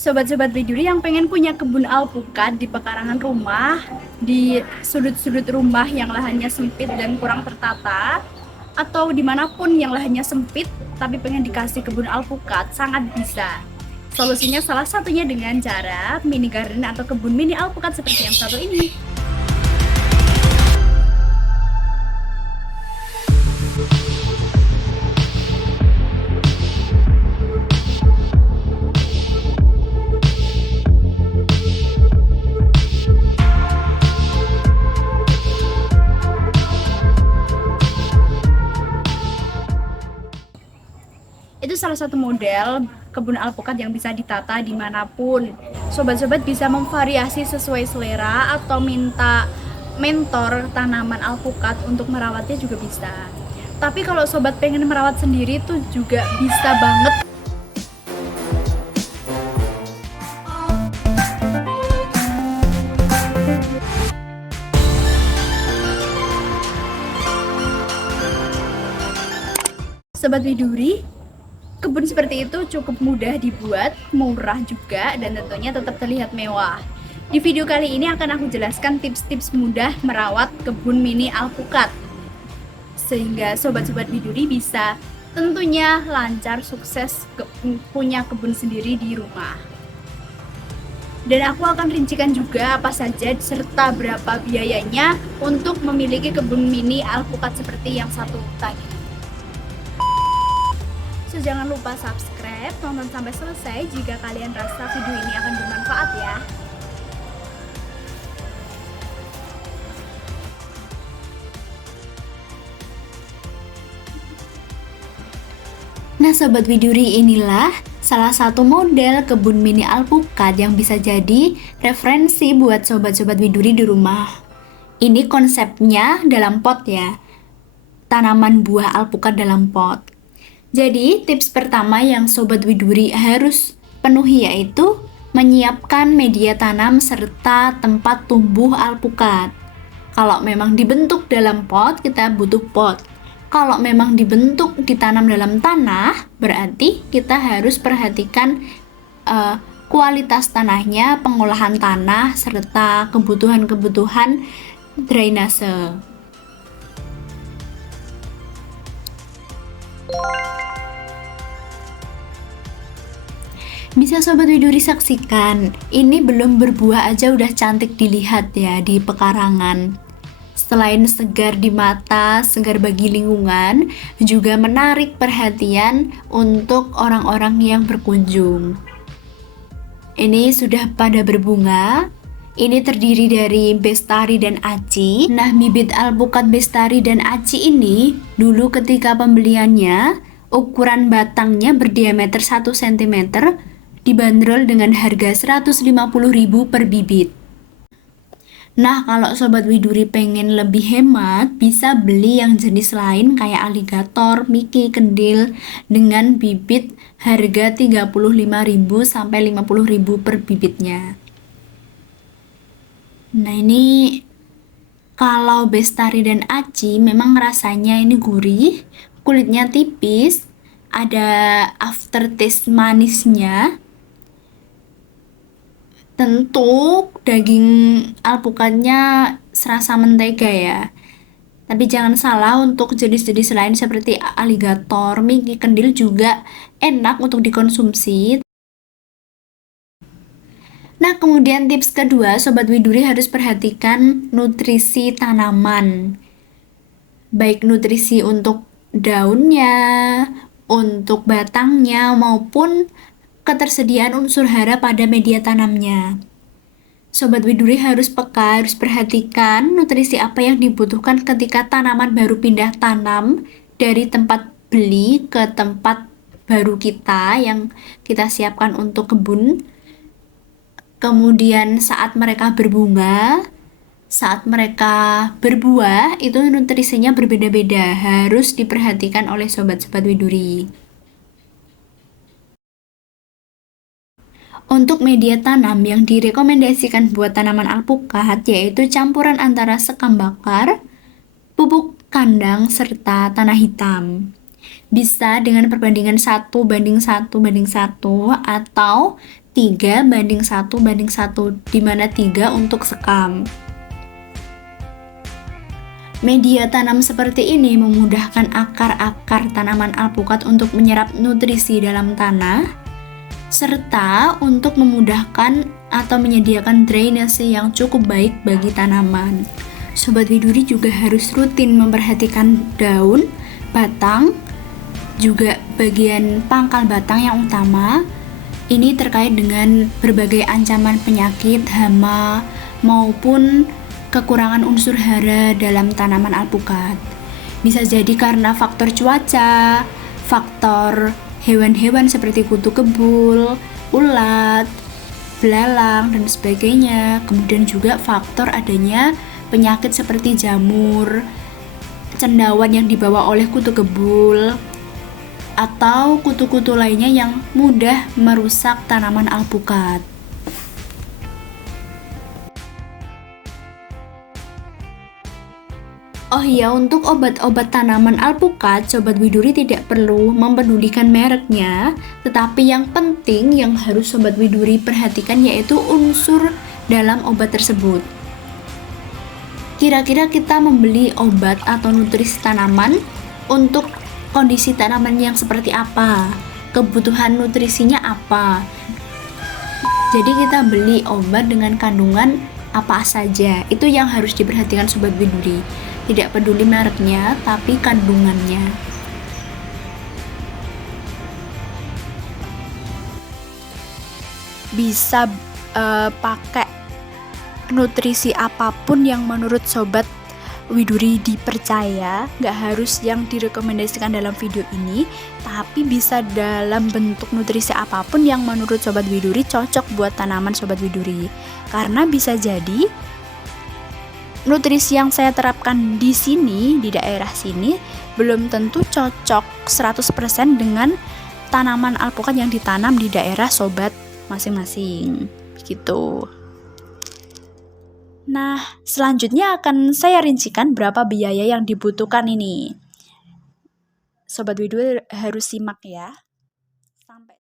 Sobat-sobat Widuri yang pengen punya kebun alpukat di pekarangan rumah, di sudut-sudut rumah yang lahannya sempit dan kurang tertata, atau dimanapun yang lahannya sempit tapi pengen dikasih kebun alpukat, sangat bisa. Solusinya salah satunya dengan cara mini garden atau kebun mini alpukat seperti yang satu ini. Itu salah satu model kebun alpukat yang bisa ditata dimanapun. Sobat-sobat bisa memvariasi sesuai selera atau minta mentor tanaman alpukat untuk merawatnya juga bisa. Tapi kalau sobat pengen merawat sendiri tuh juga bisa banget. Sobat Widuri, kebun seperti itu cukup mudah dibuat, murah juga, dan tentunya tetap terlihat mewah. Di video kali ini akan aku jelaskan tips-tips mudah merawat kebun mini alpukat, sehingga sobat-sobat Widuri bisa tentunya lancar, sukses punya kebun sendiri di rumah. Dan aku akan rincikan juga apa saja serta berapa biayanya untuk memiliki kebun mini alpukat seperti yang satu tadi. So, jangan lupa subscribe, tonton sampai selesai jika kalian rasa video ini akan bermanfaat ya. Nah Sobat Widuri, inilah salah satu model kebun mini alpukat yang bisa jadi referensi buat sobat-sobat Widuri di rumah. Ini konsepnya dalam pot ya, tanaman buah alpukat dalam pot. Jadi, tips pertama yang Sobat Widuri harus penuhi yaitu menyiapkan media tanam serta tempat tumbuh alpukat. Kalau memang dibentuk dalam pot, kita butuh pot. Kalau memang dibentuk ditanam dalam tanah, berarti kita harus perhatikan kualitas tanahnya, pengolahan tanah, serta kebutuhan-kebutuhan drainase. Bisa Sobat Widuri saksikan, ini belum berbuah aja udah cantik dilihat ya di pekarangan. Selain segar di mata, segar bagi lingkungan, juga menarik perhatian untuk orang-orang yang berkunjung. Ini sudah pada berbunga. Ini terdiri dari Bestari dan Aci. Nah, bibit alpukat Bestari dan Aci ini dulu ketika pembeliannya, ukuran batangnya berdiameter 1 cm, dibanderol dengan harga 150.000 per bibit. Nah, kalau Sobat Widuri pengen lebih hemat, bisa beli yang jenis lain kayak aligator, miki, kendil dengan bibit harga 35.000 sampai 50.000 per bibitnya. Nah, ini kalau Bestari dan Aci memang rasanya ini gurih, kulitnya tipis, ada aftertaste manisnya. Tentu daging alpukatnya serasa mentega ya. Tapi jangan salah, untuk jenis-jenis lain seperti aligator, miki, kendil juga enak untuk dikonsumsi. Nah, kemudian tips kedua, Sobat Widuri harus perhatikan nutrisi tanaman. Baik nutrisi untuk daunnya, untuk batangnya, maupun ketersediaan unsur hara pada media tanamnya. Sobat Widuri harus peka, harus perhatikan nutrisi apa yang dibutuhkan ketika tanaman baru pindah tanam dari tempat beli ke tempat baru kita yang kita siapkan untuk kebun. Kemudian saat mereka berbunga, saat mereka berbuah, itu nutrisinya berbeda-beda, harus diperhatikan oleh sobat-sobat Widuri. Untuk media tanam yang direkomendasikan buat tanaman alpukat yaitu campuran antara sekam bakar, pupuk kandang, serta tanah hitam. Bisa dengan perbandingan 1:1:1 atau 3:1:1, di mana 3 untuk sekam. Media tanam seperti ini memudahkan akar-akar tanaman alpukat untuk menyerap nutrisi dalam tanah, serta untuk memudahkan atau menyediakan drainase yang cukup baik bagi tanaman. Sobat Widuri juga harus rutin memperhatikan daun, batang, juga bagian pangkal batang yang utama. Ini terkait dengan berbagai ancaman penyakit, hama, maupun kekurangan unsur hara dalam tanaman alpukat. Bisa jadi karena faktor cuaca, faktor hewan-hewan seperti kutu kebul, ulat, belalang, dan sebagainya. Kemudian juga faktor adanya penyakit seperti jamur, cendawan yang dibawa oleh kutu kebul, atau kutu-kutu lainnya yang mudah merusak tanaman alpukat. Oh iya, untuk obat-obat tanaman alpukat, Sobat Widuri tidak perlu mempedulikan mereknya, tetapi yang penting yang harus Sobat Widuri perhatikan yaitu unsur dalam obat tersebut. Kira-kira kita membeli obat atau nutrisi tanaman untuk kondisi tanaman yang seperti apa? Kebutuhan nutrisinya apa? Jadi kita beli obat dengan kandungan apa saja. Itu yang harus diperhatikan Sobat Widuri. Tidak peduli mereknya, tapi kandungannya. Bisa pakai nutrisi apapun yang menurut Sobat Widuri dipercaya, nggak harus yang direkomendasikan dalam video ini, tapi bisa dalam bentuk nutrisi apapun yang menurut Sobat Widuri cocok buat tanaman Sobat Widuri. Karena bisa jadi nutrisi yang saya terapkan di sini, di daerah sini, belum tentu cocok 100% dengan tanaman alpukat yang ditanam di daerah Sobat masing-masing. Gitu. Nah, selanjutnya akan saya rincikan berapa biaya yang dibutuhkan ini. Sobat Widuri harus simak ya. Sampai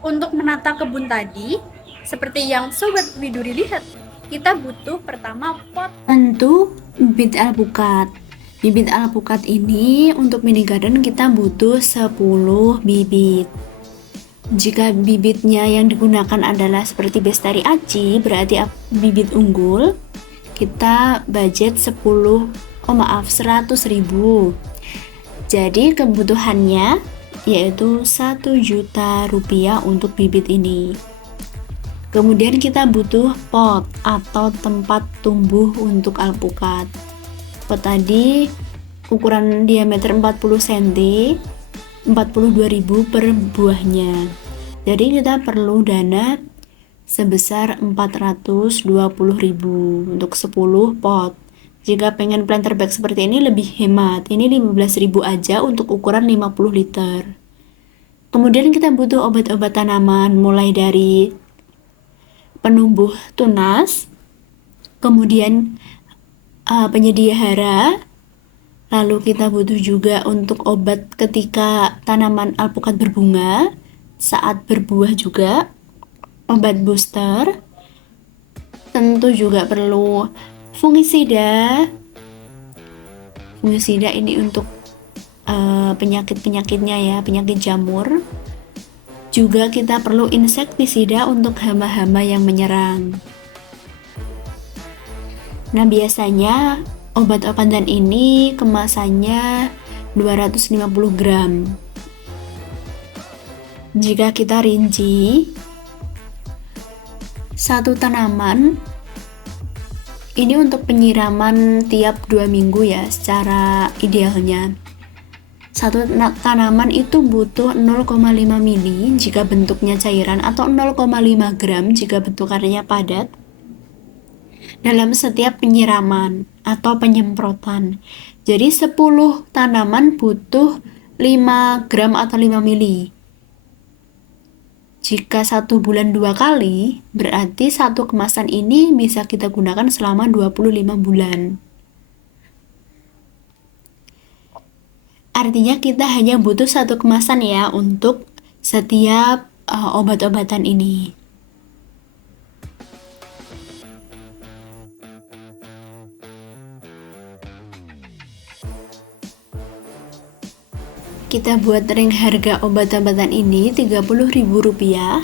Untuk menata kebun tadi, seperti yang Sobat Widuri lihat, kita butuh pertama pot. Tentu bibit alpukat. Bibit alpukat ini untuk mini garden kita butuh 10 bibit. Jika bibitnya yang digunakan adalah seperti Bestari Aci, berarti bibit unggul, kita budget 100.000. Jadi kebutuhannya yaitu 1 juta rupiah untuk bibit ini. Kemudian kita butuh pot atau tempat tumbuh untuk alpukat. Pot tadi ukuran diameter 40 cm, 42.000 per buahnya. Jadi kita perlu dana sebesar 420.000 untuk 10 pot. Jika pengen planter bag seperti ini lebih hemat, ini 15.000 aja untuk ukuran 50 liter. Kemudian kita butuh obat-obat tanaman mulai dari penumbuh tunas, kemudian penyedia hara, lalu kita butuh juga untuk obat ketika tanaman alpukat berbunga, saat berbuah juga, obat booster, tentu juga perlu fungisida. Fungisida ini untuk penyakit-penyakitnya ya, penyakit jamur. Juga kita perlu insektisida untuk hama-hama yang menyerang. Nah, biasanya obat-obatan ini kemasannya 250 gram. Jika kita rinci, satu tanaman ini untuk penyiraman tiap 2 minggu ya secara idealnya. Satu tanaman itu butuh 0,5 mili jika bentuknya cairan atau 0,5 gram jika bentukannya padat dalam setiap penyiraman atau penyemprotan. Jadi 10 tanaman butuh 5 gram atau 5 mili. Jika 1 bulan 2 kali, berarti satu kemasan ini bisa kita gunakan selama 25 bulan. Artinya kita hanya butuh satu kemasan ya untuk setiap obat-obatan ini. Kita buat ring harga obat-obatan ini Rp30.000.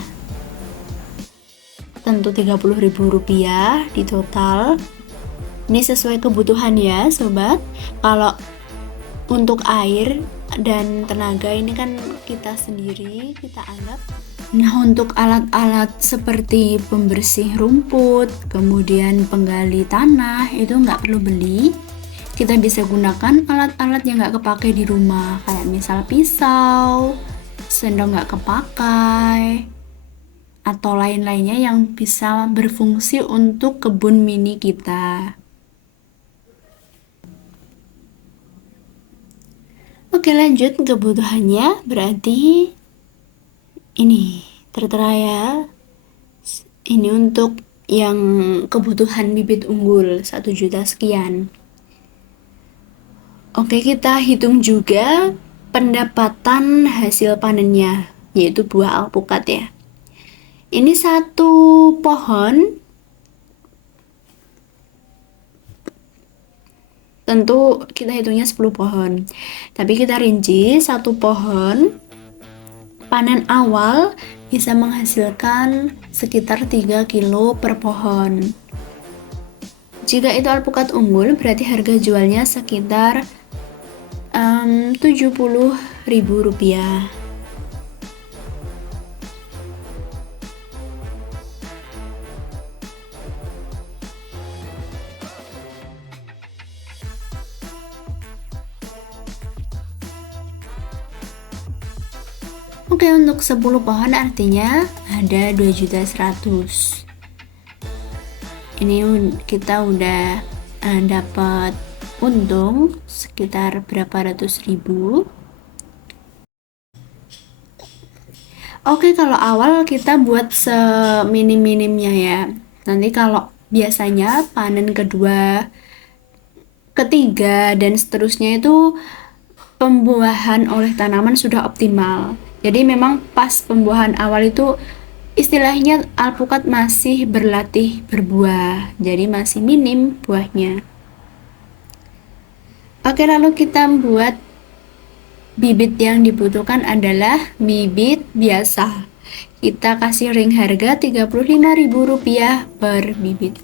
Tentu Rp30.000 di total. Ini sesuai kebutuhan ya sobat. Kalau untuk air dan tenaga ini kan kita sendiri, kita anggap. Nah, untuk alat-alat seperti pembersih rumput, kemudian penggali tanah, itu nggak perlu beli. Kita bisa gunakan alat-alat yang nggak kepake di rumah, kayak misal pisau, sendok nggak kepakai, atau lain-lainnya yang bisa berfungsi untuk kebun mini kita. Oke, lanjut kebutuhannya, berarti ini tertera ya. Ini untuk yang kebutuhan bibit unggul 1 juta sekian. Oke, kita hitung juga pendapatan hasil panennya, yaitu buah alpukat ya. Ini satu pohon, tentu kita hitungnya 10 pohon. Tapi kita rinci, satu pohon panen awal bisa menghasilkan sekitar 3 kilo per pohon. Jika itu alpukat unggul, berarti harga jualnya sekitar Rp70.000. Oke, untuk 10 pohon artinya ada 2.100.000. Ini kita udah dapat untung sekitar berapa ratus ribu. Oke, kalau awal kita buat seminim-minimnya ya. Nanti kalau biasanya panen kedua, ketiga, dan seterusnya itu pembuahan oleh tanaman sudah optimal. Jadi memang pas pembuahan awal itu istilahnya alpukat masih berlatih berbuah, jadi masih minim buahnya. Oke, lalu kita buat bibit yang dibutuhkan adalah bibit biasa. Kita kasih ring harga Rp35.000 per bibit.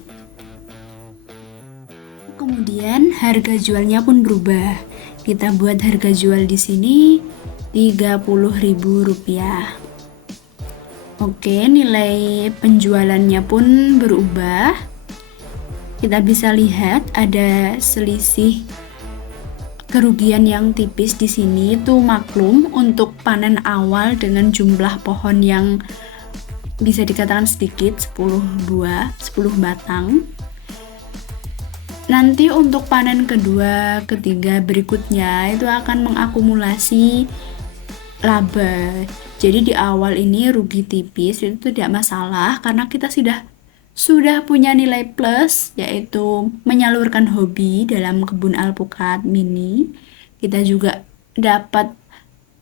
Kemudian harga jualnya pun berubah. Kita buat harga jual di sini Rp30.000. Oke, nilai penjualannya pun berubah. Kita bisa lihat ada selisih kerugian yang tipis di sini. Itu maklum untuk panen awal dengan jumlah pohon yang bisa dikatakan sedikit, 10 buah, 10 batang. Nanti untuk panen kedua, ketiga berikutnya itu akan mengakumulasi laba. Jadi di awal ini rugi tipis itu tidak masalah karena kita sudah punya nilai plus, yaitu menyalurkan hobi dalam kebun alpukat mini. Kita juga dapat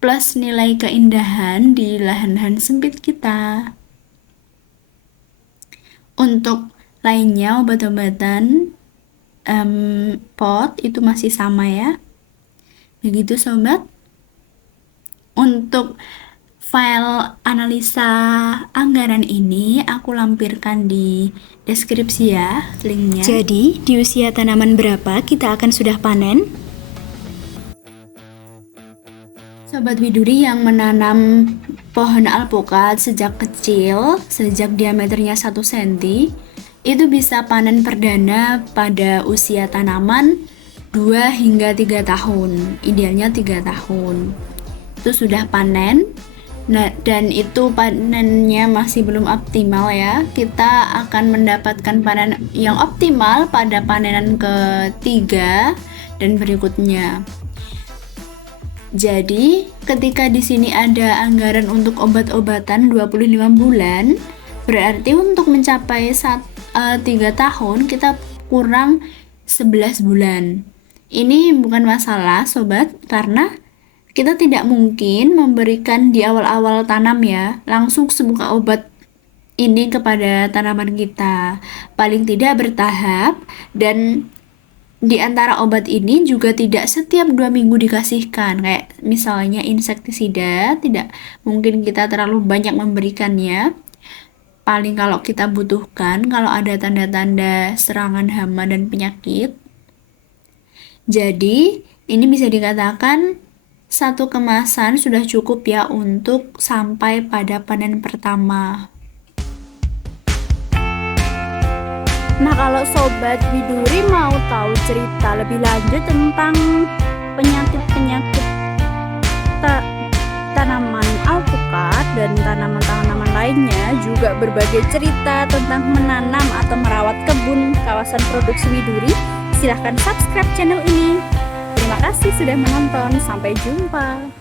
plus nilai keindahan di lahan-lahan sempit kita. Untuk lainnya obat-obatan pot itu masih sama ya. Begitu sobat. Untuk file analisa anggaran ini aku lampirkan di deskripsi ya linknya. Jadi di usia tanaman berapa kita akan sudah panen? Sobat Widuri yang menanam pohon alpukat sejak kecil, sejak diameternya 1 cm, itu bisa panen perdana pada usia tanaman 2 hingga 3 tahun, idealnya 3 tahun. Itu sudah panen. Nah, dan itu panennya masih belum optimal ya. Kita akan mendapatkan panen yang optimal pada panenan ketiga dan berikutnya. Jadi, ketika di sini ada anggaran untuk obat-obatan 25 bulan, berarti untuk mencapai 3 tahun kita kurang 11 bulan. Ini bukan masalah sobat, karena kita tidak mungkin memberikan di awal-awal tanam ya, langsung semua obat ini kepada tanaman kita. Paling tidak bertahap, dan di antara obat ini juga tidak setiap 2 minggu dikasihkan. Kayak misalnya insektisida, tidak mungkin kita terlalu banyak memberikannya. Paling kalau kita butuhkan, kalau ada tanda-tanda serangan hama dan penyakit. Jadi, ini bisa dikatakan satu kemasan sudah cukup ya untuk sampai pada panen pertama. Nah, kalau Sobat Widuri mau tahu cerita lebih lanjut tentang penyakit-penyakit tanaman alpukat dan tanaman-tanaman lainnya, juga berbagai cerita tentang menanam atau merawat kebun kawasan produksi Widuri, silahkan subscribe channel ini. Terima kasih sudah menonton, sampai jumpa.